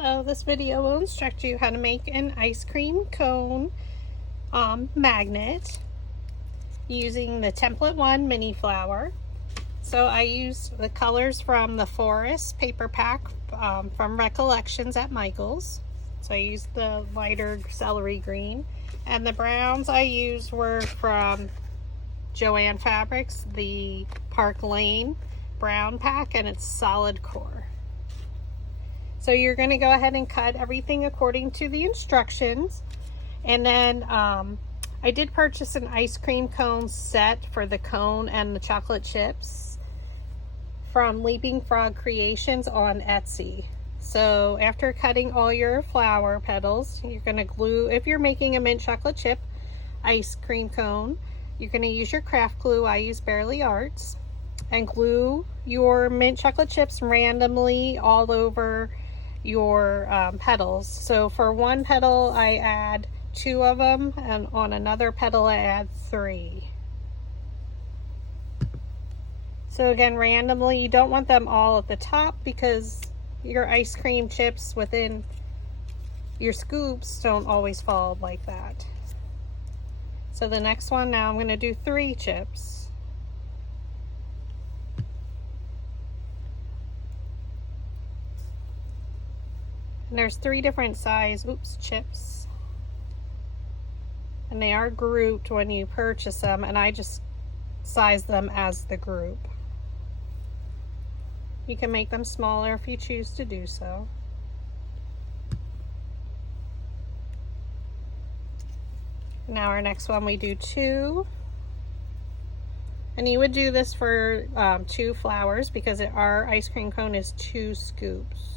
This video will instruct you how to make an ice cream cone magnet using the template 1 mini flower. So I used the colors from the Forest paper pack from Recollections at Michael's. So I used the lighter celery green, and the browns I used were from Joann Fabrics, the Park Lane brown pack, and it's solid core. So you're going to go ahead and cut everything according to the instructions. And then I did purchase an ice cream cone set for the cone and the chocolate chips from Leaping Frog Creations on Etsy. So after cutting all your flower petals, you're going to glue, if you're making a mint chocolate chip ice cream cone, you're going to use your craft glue. I use Barely Arts, and glue your mint chocolate chips randomly all over your petals. So for one petal I add 2 of them, and on another petal I add 3. So again, randomly. You don't want them all at the top because your ice cream chips within your scoops don't always fall like that. So the next one, now I'm going to do 3 chips. And there's 3 different size chips, and they are grouped when you purchase them, and I just size them as the group. You can make them smaller if you choose to do so. Now our next one, we do 2, and you would do this for 2 flowers because our ice cream cone is 2 scoops.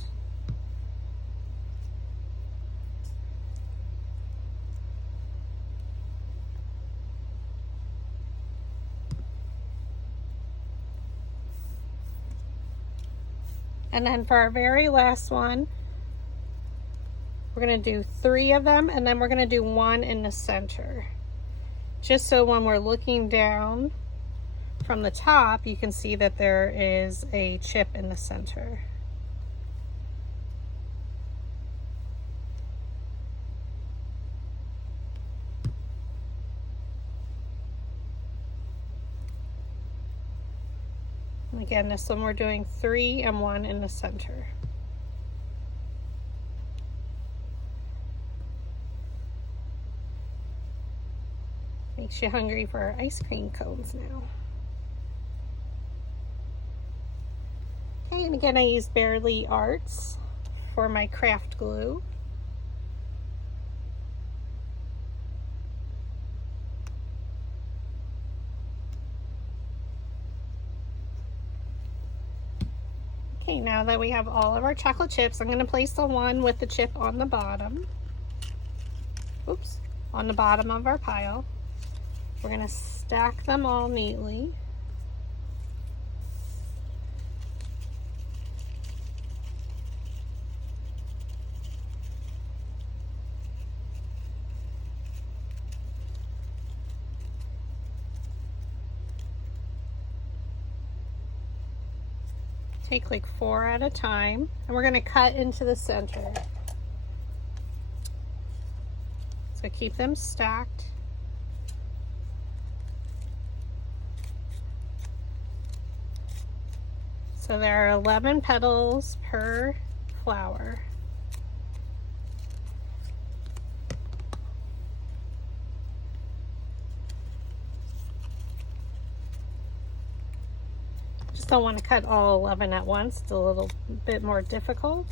And then for our very last one, we're going to do 3 of them, and then we're going to do 1 in the center. Just so when we're looking down from the top, you can see that there is a chip in the center. And again, this one we're doing 3 and 1 in the center. Makes you hungry for our ice cream cones now. Okay, and again, I use Barely Arts for my craft glue. Okay, now that we have all of our chocolate chips, I'm going to place the one with the chip on the bottom. Oops, on the bottom of our pile. We're going to stack them all neatly. Take like 4 at a time, and we're going to cut into the center. So keep them stacked. So there are 11 petals per flower. Just don't want to cut all 11 at once. It's a little bit more difficult.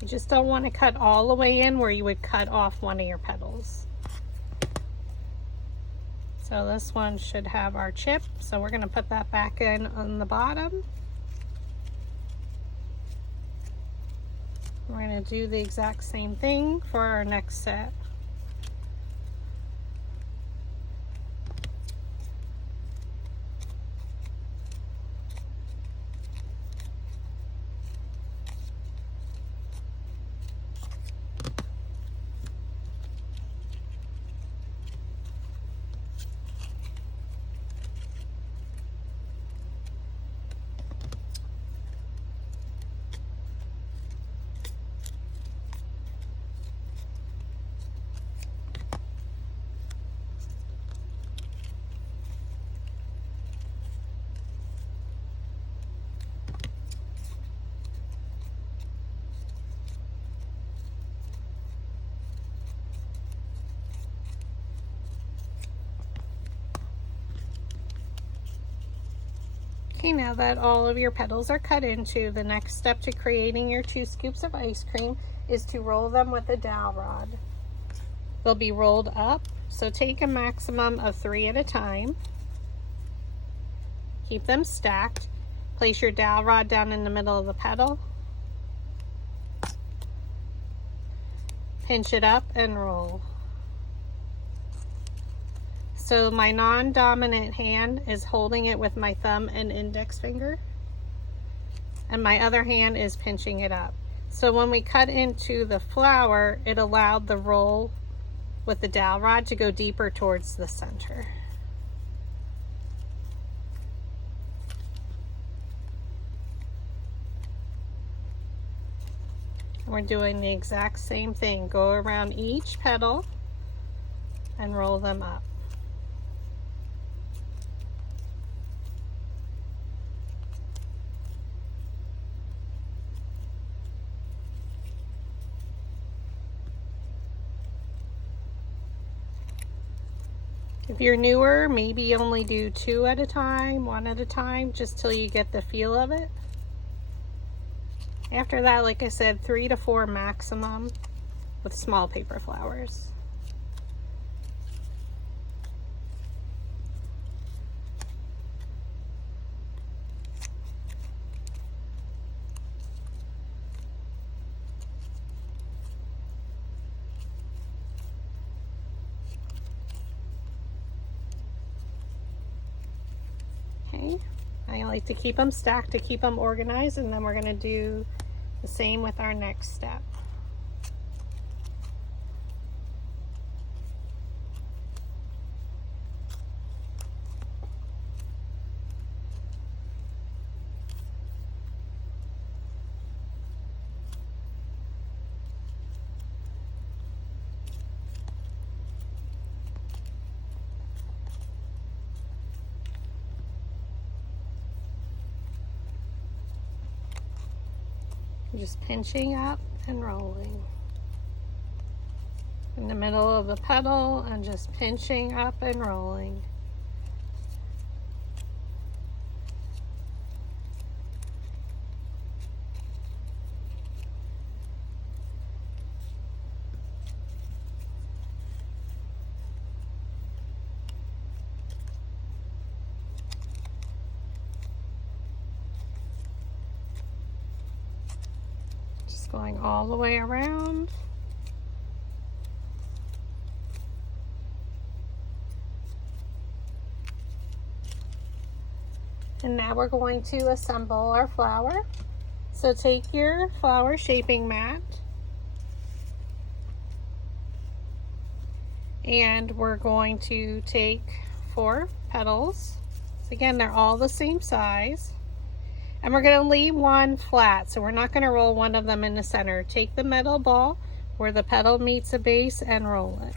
You just don't want to cut all the way in where you would cut off one of your petals. So this one should have our chip, so we're going to put that back in on the bottom. We're going to do the exact same thing for our next set. Okay, now that all of your petals are cut into, the next step to creating your 2 scoops of ice cream is to roll them with a dowel rod. They'll be rolled up, so take a maximum of 3 at a time. Keep them stacked. Place your dowel rod down in the middle of the petal. Pinch it up and roll. So my non-dominant hand is holding it with my thumb and index finger, and my other hand is pinching it up. So when we cut into the flower, it allowed the roll with the dowel rod to go deeper towards the center. We're doing the exact same thing. Go around each petal and roll them up. If you're newer, maybe only do 2 at a time, 1 at a time, just till you get the feel of it. After that, like I said, 3 to 4 maximum with small paper flowers. Okay, I like to keep them stacked to keep them organized, and then we're going to do the same with our next step. Just pinching up and rolling in the middle of the petal, and just pinching up and rolling. Going all the way around. And now we're going to assemble our flower. So take your flower shaping mat, and we're going to take 4 petals. Again, they're all the same size. And we're going to leave one flat, so we're not going to roll one of them in the center. Take the metal ball where the petal meets the base and roll it.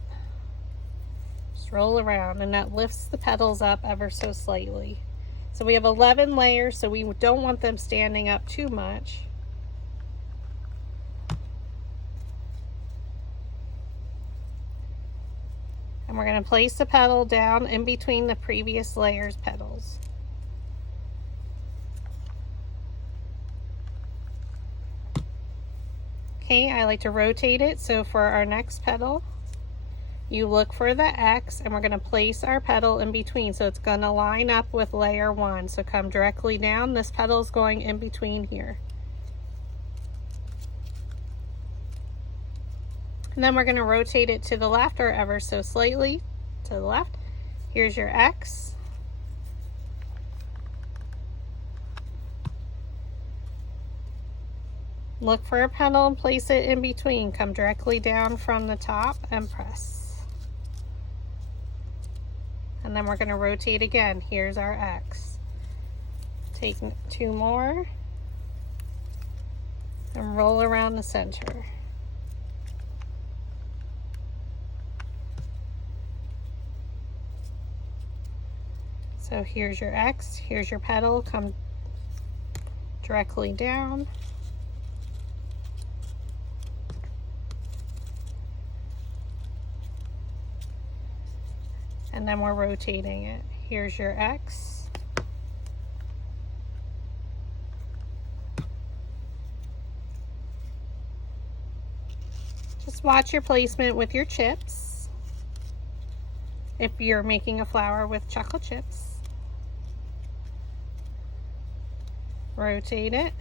Just roll around, and that lifts the petals up ever so slightly. So we have 11 layers, so we don't want them standing up too much. And we're going to place the petal down in between the previous layer's petals. Okay, I like to rotate it, so for our next petal, you look for the X, and we're going to place our petal in between, so it's going to line up with layer 1. So come directly down, this petal is going in between here. And then we're going to rotate it to the left, or ever so slightly to the left. Here's your X. Look for a petal and place it in between. Come directly down from the top and press. And then we're going to rotate again. Here's our X. Take 2 more and roll around the center. So here's your X, here's your petal. Come directly down. And then we're rotating it. Here's your X. Just watch your placement with your chips if you're making a flower with chocolate chips. Rotate it.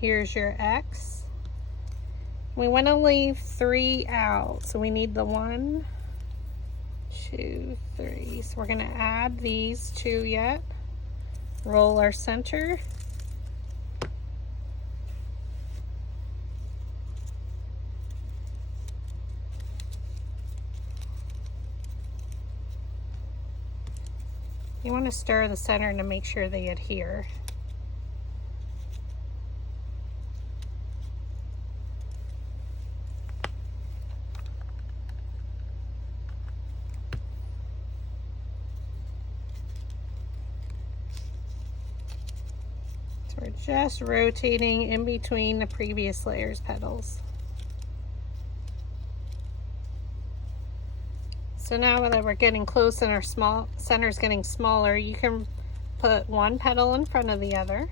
Here's your X. We want to leave 3 out, so we need the 1, 2, 3. So we're going to add these 2 yet. Roll our center. You want to stir the center to make sure they adhere. So we're just rotating in between the previous layer's petals. So now that we're getting close and our center's getting smaller, you can put 1 petal in front of the other.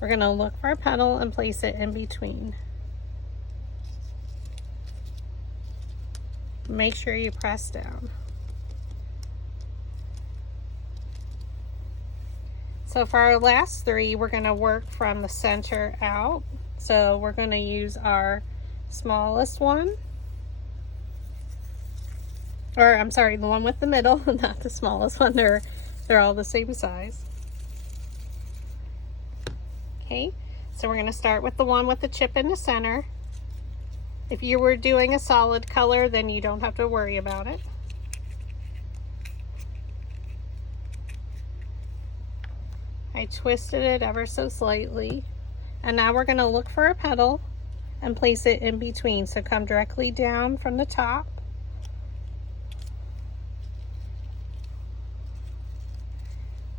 We're going to look for a petal and place it in between. Make sure you press down. So for our last 3, we're going to work from the center out. So we're going to use our smallest one. Or I'm sorry, the one with the middle, not the smallest one. They're all the same size. Okay, so we're going to start with the one with the chip in the center. If you were doing a solid color, then you don't have to worry about it. I twisted it ever so slightly. And now we're going to look for a petal and place it in between. So come directly down from the top.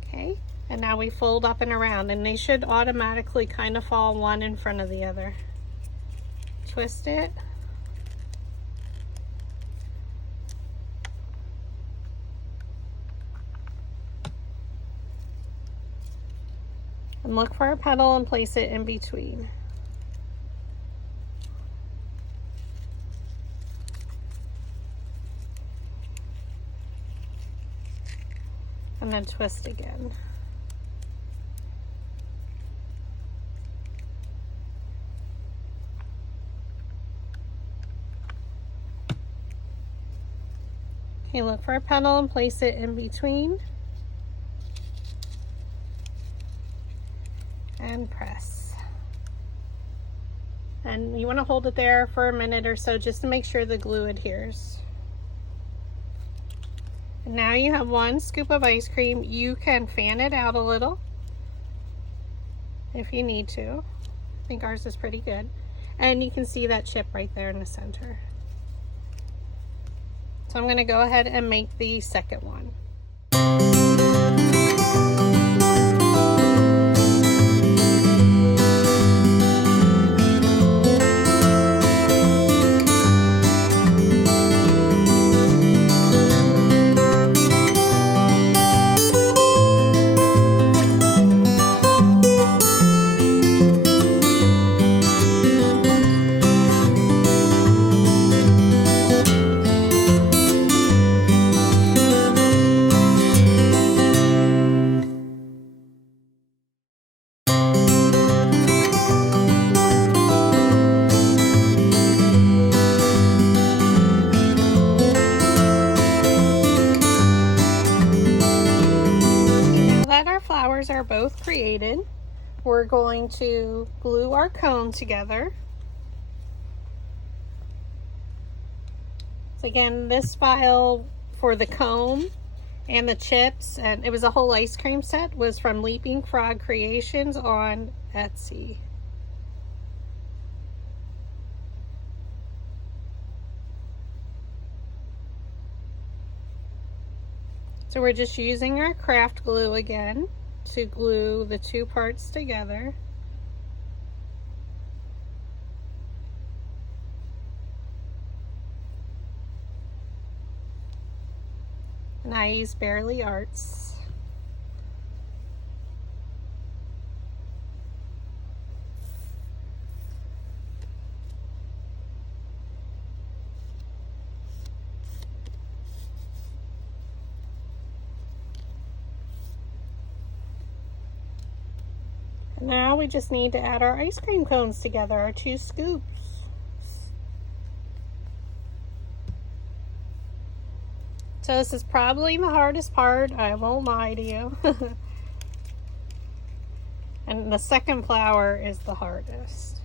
Okay, and now we fold up and around, and they should automatically kind of fall one in front of the other. Twist it. And look for a petal and place it in between. And then twist again. Okay, look for a petal and place it in between. And press. And you want to hold it there for a minute or so just to make sure the glue adheres. And now you have 1 scoop of ice cream. You can fan it out a little if you need to. I think ours is pretty good. And you can see that chip right there in the center. So I'm going to go ahead and make the second one. Flowers are both created. We're going to glue our cone together. So again, this file for the cone and the chips, and it was a whole ice cream set, was from Leaping Frog Creations on Etsy. So we're just using our craft glue again to glue the 2 parts together. And I use Barely Arts. Now we just need to add our ice cream cones together, our 2 scoops. So this is probably the hardest part, I won't lie to you. And the second flour is the hardest.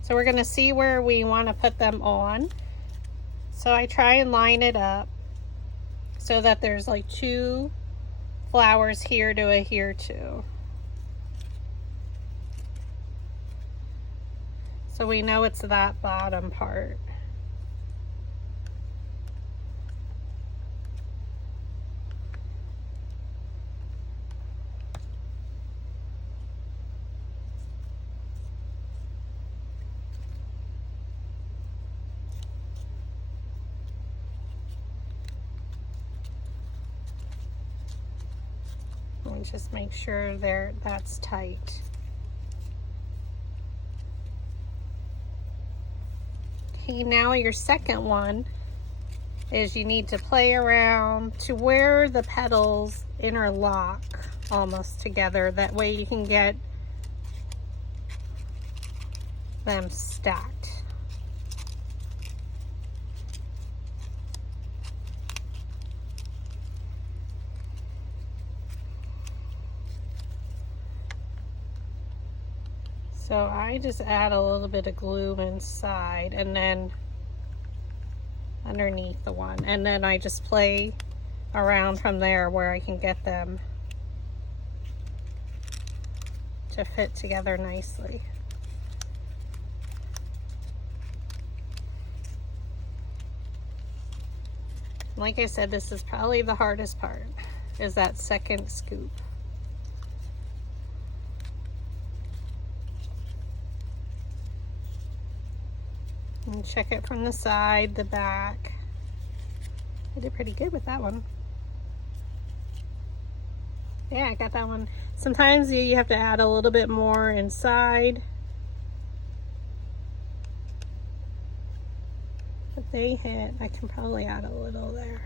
So we're going to see where we want to put them on. So I try and line it up so that there's like 2 flours here to adhere to. So we know it's that bottom part. And just make sure that's tight. Okay, now your second one is you need to play around to where the petals interlock almost together. That way you can get them stacked. So I just add a little bit of glue inside and then underneath the one, and then I just play around from there where I can get them to fit together nicely. Like I said, this is probably the hardest part, is that second scoop. And check it from the side, the back. I did pretty good with that one. Yeah, I got that one. Sometimes you have to add a little bit more inside. But they hit. I can probably add a little there.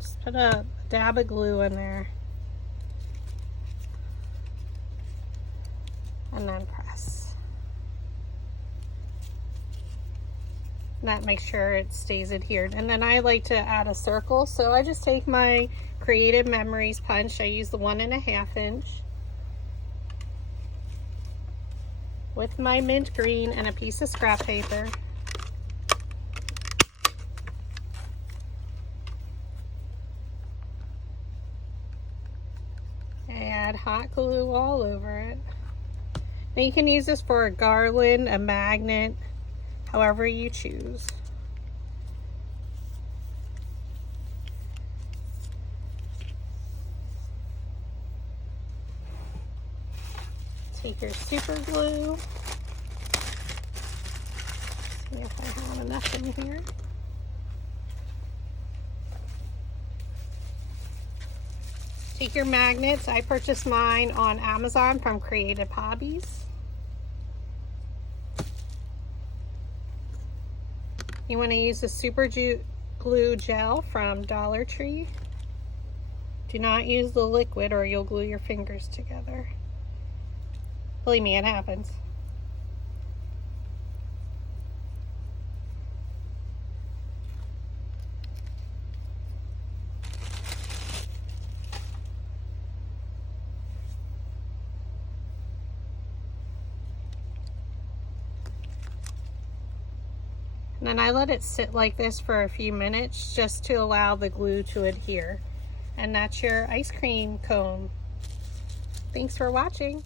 Just put a dab of glue in there. And then press. That makes sure it stays adhered. And then I like to add a circle, so I just take my Creative Memories punch. I use the 1.5 inch with my mint green and a piece of scrap paper. I add hot glue all over it. Now you can use this for a garland, a magnet, however you choose. Take your super glue. See if I have enough in here. Take your magnets. I purchased mine on Amazon from Creative Hobbies. You want to use the super glue gel from Dollar Tree. Do not use the liquid or you'll glue your fingers together. Believe me, it happens. And then I let it sit like this for a few minutes just to allow the glue to adhere. And that's your ice cream cone. Thanks for watching.